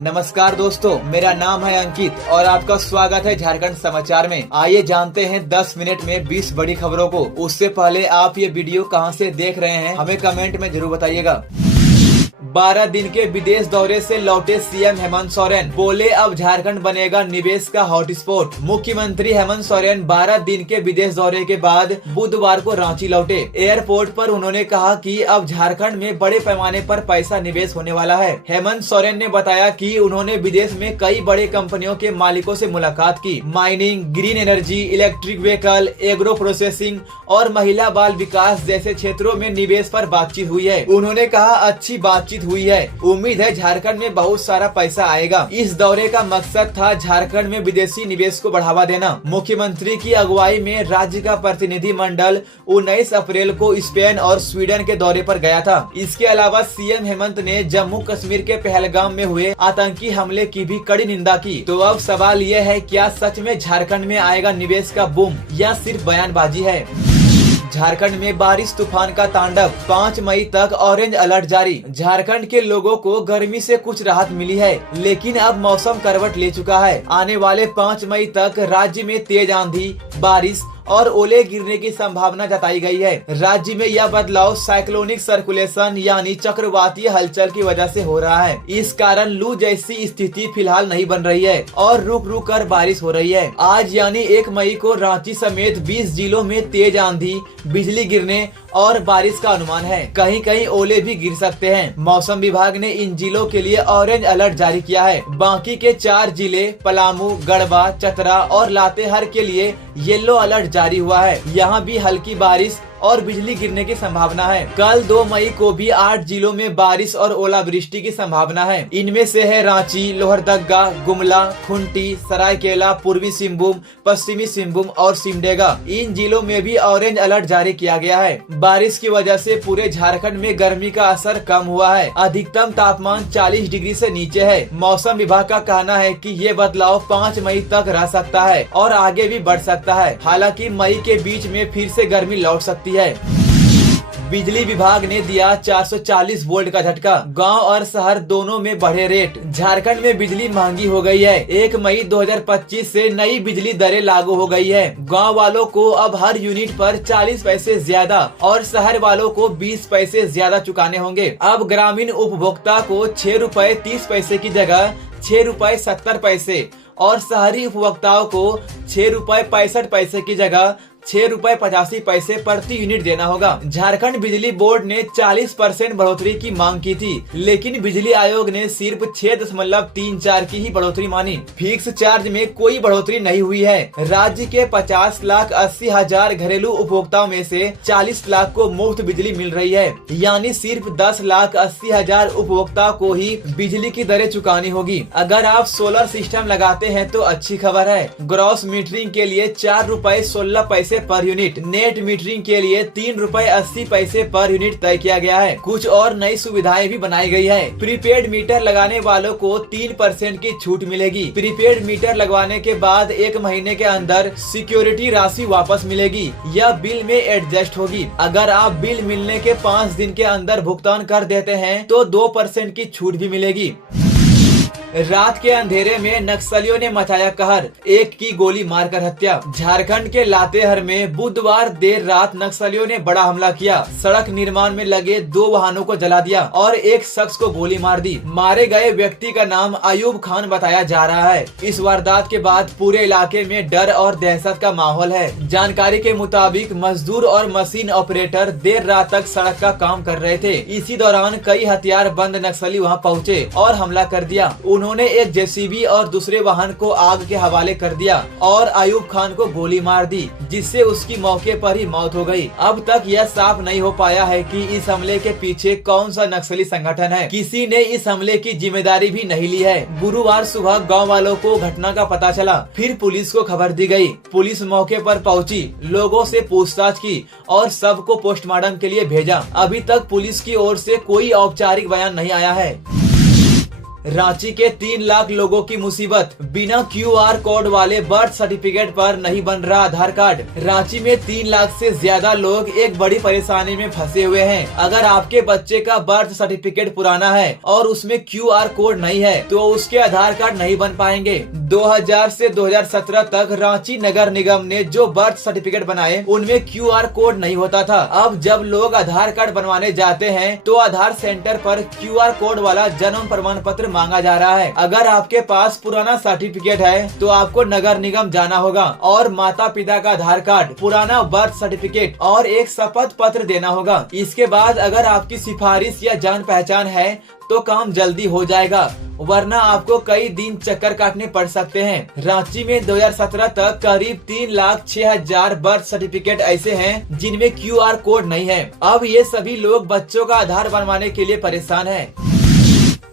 नमस्कार दोस्तों, मेरा नाम है अंकित और आपका स्वागत है झारखंड समाचार में। आइए जानते हैं 10 मिनट में 20 बड़ी खबरों को। उससे पहले आप ये वीडियो कहां से देख रहे हैं हमें कमेंट में जरूर बताइएगा। 12 दिन के विदेश दौरे से लौटे सीएम हेमंत सोरेन, बोले अब झारखंड बनेगा निवेश का हॉटस्पॉट। मुख्यमंत्री हेमंत सोरेन 12 दिन के विदेश दौरे के बाद बुधवार को रांची लौटे। एयरपोर्ट पर उन्होंने कहा कि अब झारखंड में बड़े पैमाने पर पैसा निवेश होने वाला है। हेमंत सोरेन ने बताया कि उन्होंने विदेश में कई बड़े कंपनियों के मालिकों से मुलाकात की। Mining, green energy, electric vehicle, agro processing और महिला बाल विकास जैसे क्षेत्रों में निवेश पर बातचीत हुई है। उन्होंने कहा अच्छी बातचीत हुई है, उम्मीद है झारखंड में बहुत सारा पैसा आएगा। इस दौरे का मकसद था झारखंड में विदेशी निवेश को बढ़ावा देना। मुख्यमंत्री की अगुवाई में राज्य का प्रतिनिधि मंडल 19 अप्रैल को स्पेन और स्वीडन के दौरे पर गया था। इसके अलावा सीएम हेमंत ने जम्मू कश्मीर के पहलगाम में हुए आतंकी हमले की भी कड़ी निंदा की। तो अब सवाल ये है, क्या सच में झारखंड में आएगा निवेश का बूम या सिर्फ बयानबाजी है? झारखंड में बारिश तूफान का तांडव, 5 मई तक ऑरेंज अलर्ट जारी। झारखंड के लोगों को गर्मी से कुछ राहत मिली है, लेकिन अब मौसम करवट ले चुका है। आने वाले 5 मई तक राज्य में तेज आंधी, बारिश और ओले गिरने की संभावना जताई गई है। राज्य में यह बदलाव साइक्लोनिक सर्कुलेशन यानी चक्रवातीय हलचल की वजह से हो रहा है। इस कारण लू जैसी स्थिति फिलहाल नहीं बन रही है और रुक रुक कर बारिश हो रही है। आज यानी 1 मई को रांची समेत 20 जिलों में तेज आंधी, बिजली गिरने और बारिश का अनुमान है। कहीं कहीं ओले भी गिर सकते हैं। मौसम विभाग ने इन जिलों के लिए ऑरेंज अलर्ट जारी किया है। बाकी के 4 जिले पलामू, गढ़वा, चतरा और लातेहार के लिए येलो अलर्ट जारी हुआ है। यहाँ भी हल्की बारिश और बिजली गिरने की संभावना है। कल 2 मई को भी 8 जिलों में बारिश और ओलावृष्टि की संभावना है। इनमें से है रांची, लोहरदगा, गुमला, खुंटी, सरायकेला, पूर्वी सिंहभूम, पश्चिमी सिंहभूम और सिमडेगा। इन जिलों में भी ऑरेंज अलर्ट जारी किया गया है। बारिश की वजह से पूरे झारखंड में गर्मी का असर कम हुआ है। अधिकतम तापमान 40 डिग्री से नीचे है। मौसम विभाग का कहना है कि ये बदलाव 5 मई तक रह सकता है और आगे भी बढ़ सकता है। हालांकि मई के बीच में फिर से गर्मी लौट सकती है। बिजली विभाग ने दिया 440 वोल्ट का झटका, गांव और शहर दोनों में बढ़े रेट। झारखंड में बिजली महंगी हो गई है। 1 मई 2025 से नई बिजली दरें लागू हो गई है। गांव वालों को अब हर यूनिट पर 40 पैसे ज्यादा और शहर वालों को 20 पैसे ज्यादा चुकाने होंगे। अब ग्रामीण उपभोक्ता को 6 रुपए 30 पैसे की जगह 6 रुपए 70 पैसे और शहरी उपभोक्ताओं को 6 रुपए 65 पैसे की जगह 6 रुपए 85 पैसे प्रति यूनिट देना होगा। झारखंड बिजली बोर्ड ने 40% बढ़ोतरी की मांग की थी, लेकिन बिजली आयोग ने सिर्फ 6.34 की ही बढ़ोतरी मानी। फिक्स चार्ज में कोई बढ़ोतरी नहीं हुई है। राज्य के 50,80,000 घरेलू उपभोक्ताओं में से 40 लाख को मुफ्त बिजली मिल रही है, यानी सिर्फ 10,80,000 उपभोक्ताओं को ही बिजली की दरें चुकानी होगी। अगर आप सोलर सिस्टम लगाते हैं तो अच्छी खबर है। ग्रॉस मीटरिंग के लिए 4 रुपए 16 पैसे पर यूनिट, नेट मीटरिंग के लिए 3 रुपए 80 पैसे पर यूनिट तय किया गया है। कुछ और नई सुविधाएं भी बनाई गई है। प्रीपेड मीटर लगाने वालों को 3% की छूट मिलेगी। प्रीपेड मीटर लगवाने के बाद 1 महीने के अंदर सिक्योरिटी राशि वापस मिलेगी या बिल में एडजस्ट होगी। अगर आप बिल मिलने के 5 दिन के अंदर भुगतान कर देते हैं तो 2% की छूट भी मिलेगी। रात के अंधेरे में नक्सलियों ने मचाया कहर, एक की गोली मारकर हत्या। झारखंड के लातेहार में बुधवार देर रात नक्सलियों ने बड़ा हमला किया। सड़क निर्माण में लगे 2 वाहनों को जला दिया और एक शख्स को गोली मार दी। मारे गए व्यक्ति का नाम अयूब खान बताया जा रहा है। इस वारदात के बाद पूरे इलाके में डर और दहशत का माहौल है। जानकारी के मुताबिक मजदूर और मशीन ऑपरेटर देर रात तक सड़क का काम कर रहे थे। इसी दौरान कई हथियार बंद नक्सली वहां पहुंचे और हमला कर दिया। उन्होंने एक जेसीबी और दूसरे वाहन को आग के हवाले कर दिया और अयूब खान को गोली मार दी, जिससे उसकी मौके पर ही मौत हो गई। अब तक यह साफ नहीं हो पाया है कि इस हमले के पीछे कौन सा नक्सली संगठन है। किसी ने इस हमले की जिम्मेदारी भी नहीं ली है। गुरुवार सुबह गांव वालों को घटना का पता चला, फिर पुलिस को खबर दी गई। पुलिस मौके पर पहुंची, लोगों से पूछताछ की और सबको पोस्टमार्टम के लिए भेजा। अभी तक पुलिस की ओर से कोई औपचारिक बयान नहीं आया है। रांची के 3 लाख लोगों की मुसीबत, बिना QR कोड वाले बर्थ सर्टिफिकेट पर नहीं बन रहा आधार कार्ड। रांची में 3 लाख से ज्यादा लोग एक बड़ी परेशानी में फंसे हुए हैं। अगर आपके बच्चे का बर्थ सर्टिफिकेट पुराना है और उसमें QR कोड नहीं है तो उसके आधार कार्ड नहीं बन पाएंगे। 2000 से 2017 तक रांची नगर निगम ने जो बर्थ सर्टिफिकेट बनाए उनमें QR कोड नहीं होता था। अब जब लोग आधार कार्ड बनवाने जाते हैं तो आधार सेंटर पर QR कोड वाला जन्म प्रमाण पत्र मांगा जा रहा है। अगर आपके पास पुराना सर्टिफिकेट है तो आपको नगर निगम जाना होगा और माता पिता का आधार कार्ड, पुराना बर्थ सर्टिफिकेट और एक शपथ पत्र देना होगा। इसके बाद अगर आपकी सिफारिश या जान पहचान है तो काम जल्दी हो जाएगा, वरना आपको कई दिन चक्कर काटने पड़ सकते हैं। रांची में 2017 तक करीब 3,06,000 बर्थ सर्टिफिकेट ऐसे हैं जिनमें QR कोड नहीं है। अब ये सभी लोग बच्चों का आधार बनवाने के लिए परेशान हैं।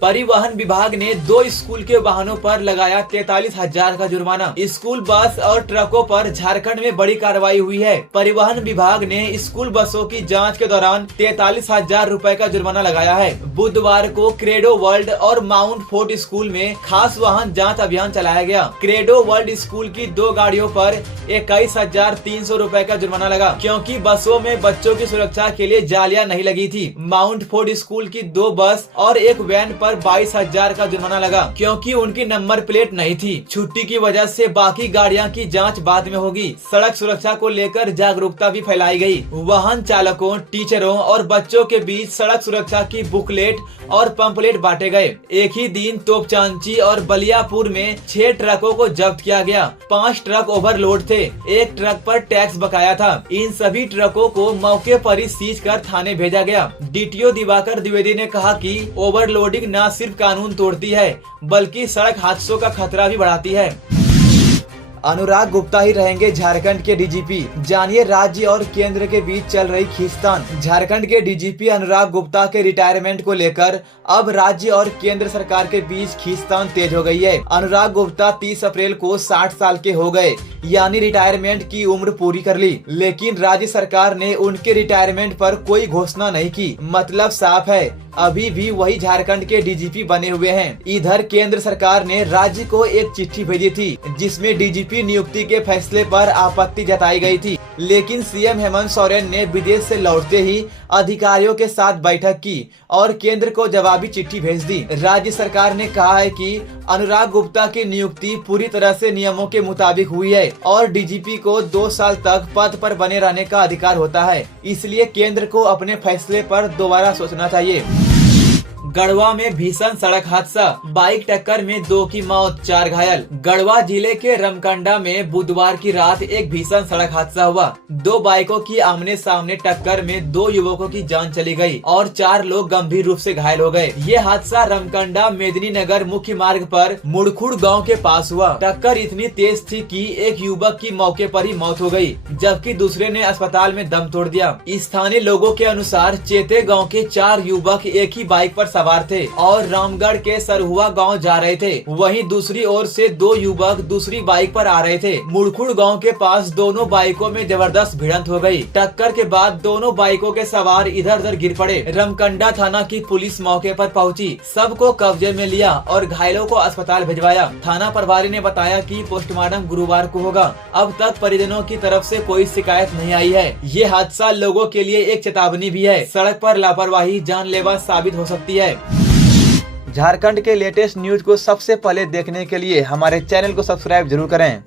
परिवहन विभाग ने 2 स्कूल के वाहनों पर लगाया 43,000 का जुर्माना। स्कूल बस और ट्रकों पर झारखंड में बड़ी कार्रवाई हुई है। परिवहन विभाग ने स्कूल बसों की जांच के दौरान 43,000 रुपए का जुर्माना लगाया है। बुधवार को क्रेडो वर्ल्ड और माउंट फोर्ट स्कूल में खास वाहन जाँच अभियान चलाया गया। क्रेडो वर्ल्ड स्कूल की 2 गाड़ियों पर 21,300 रुपए का जुर्माना लगा, क्योंकि बसों में बच्चों की सुरक्षा के लिए जालियां नहीं लगी थी। माउंट फोर्ट स्कूल की 2 बस और एक वैन पर 22,000 का जुर्माना लगा, क्योंकि उनकी नंबर प्लेट नहीं थी। छुट्टी की वजह से बाकी गाड़ियां की जांच बाद में होगी। सड़क सुरक्षा को लेकर जागरूकता भी फैलाई गई। वाहन चालकों, टीचरों और बच्चों के बीच सड़क सुरक्षा की बुकलेट और पंपलेट बांटे गए। एक ही दिन तोपचांची और बलियापुर में 6 ट्रकों को जब्त किया गया। 5 ट्रक ओवरलोड थे, 1 ट्रक पर टैक्स बकाया था। इन सभी ट्रकों को मौके पर ही सीज कर थाने भेजा गया। DTO दिवाकर द्विवेदी ने कहा कि ओवरलोडिंग न सिर्फ कानून तोड़ती है बल्कि सड़क हादसों का खतरा भी बढ़ाती है। अनुराग गुप्ता ही रहेंगे झारखंड के DGP, जानिए राज्य और केंद्र के बीच चल रही खींचतान। झारखंड के DGP अनुराग गुप्ता के रिटायरमेंट को लेकर अब राज्य और केंद्र सरकार के बीच खींचतान तेज हो गई है। अनुराग गुप्ता 30 अप्रैल को 60 साल के हो गए, यानी रिटायरमेंट की उम्र पूरी कर ली, लेकिन राज्य सरकार ने उनके रिटायरमेंट पर कोई घोषणा नहीं की। मतलब साफ है, अभी भी वही झारखंड के DGP बने हुए हैं। इधर केंद्र सरकार ने राज्य को एक चिट्ठी भेजी थी जिसमें DGP नियुक्ति के फैसले पर आपत्ति जताई गई थी, लेकिन CM हेमंत सोरेन ने विदेश से लौटते ही अधिकारियों के साथ बैठक की और केंद्र को जवाबी चिट्ठी भेज दी। राज्य सरकार ने कहा है कि अनुराग गुप्ता की नियुक्ति पूरी तरह से नियमों के मुताबिक हुई है और DGP को 2 साल तक पद पर बने रहने का अधिकार होता है, इसलिए केंद्र को अपने फैसले पर दोबारा सोचना चाहिए। गढ़वा में भीषण सड़क हादसा, बाइक टक्कर में 2 की मौत, 4 घायल। गढ़वा जिले के रमकंडा में बुधवार की रात एक भीषण सड़क हादसा हुआ। 2 बाइकों की आमने सामने टक्कर में 2 युवकों की जान चली गई और 4 लोग गंभीर रूप से घायल हो गए। ये हादसा रमकंडा मेदिनीनगर मुख्य मार्ग पर मुड़खुड़ गांव के पास हुआ। टक्कर इतनी तेज थी कि एक युवक की मौके पर ही मौत हो गई, जबकि दूसरे ने अस्पताल में दम तोड़ दिया। स्थानीय लोगों के अनुसार चेते गाँव के 4 युवक एक ही बाइक पर सवार थे और रामगढ़ के सरहुआ गांव जा रहे थे। वहीं दूसरी ओर से 2 युवक दूसरी बाइक पर आ रहे थे। मुड़खुड़ गांव के पास दोनों बाइकों में जबरदस्त भिड़ंत हो गई। टक्कर के बाद दोनों बाइकों के सवार इधर उधर गिर पड़े। रमकंडा थाना की पुलिस मौके पर पहुंची, सबको कब्जे में लिया और घायलों को अस्पताल भिजवाया। थाना प्रभारी ने बताया कि पोस्टमार्टम गुरुवार को होगा। अब तक परिजनों की तरफ से कोई शिकायत नहीं आई है। ये हादसा लोगों के लिए एक चेतावनी भी है। सड़क पर लापरवाही जानलेवा साबित हो सकती है। झारखंड के लेटेस्ट न्यूज को सबसे पहले देखने के लिए हमारे चैनल को सब्सक्राइब जरूर करें।